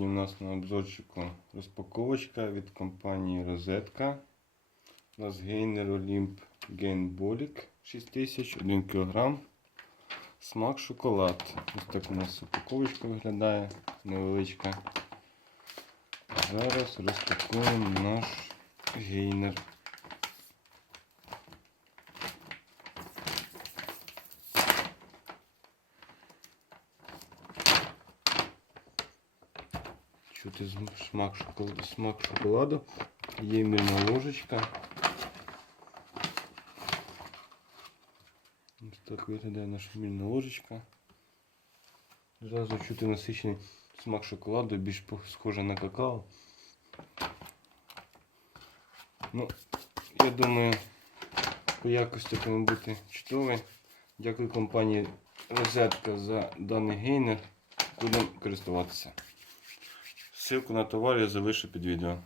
Сьогодні у нас на обзорчику розпаковочка від компанії Розетка. У нас гейнер Olymp Gainbolic 6000, 1 кг. Смак шоколад. Ось так у нас упаковочка виглядає невеличка. Зараз розпакуємо наш гейнер. Чути смак шоколаду, смак шоколаду. Є мильна ложечка. Ось так виглядає наша мильна ложечка. Зразу чути насичений смак шоколаду, більш схоже на какао. Ну, я думаю, по якості повинен бути чудовий. Дякую компанії Розетка за даний гейнер. Будемо користуватися. Ссылку на товар я залишу під відео.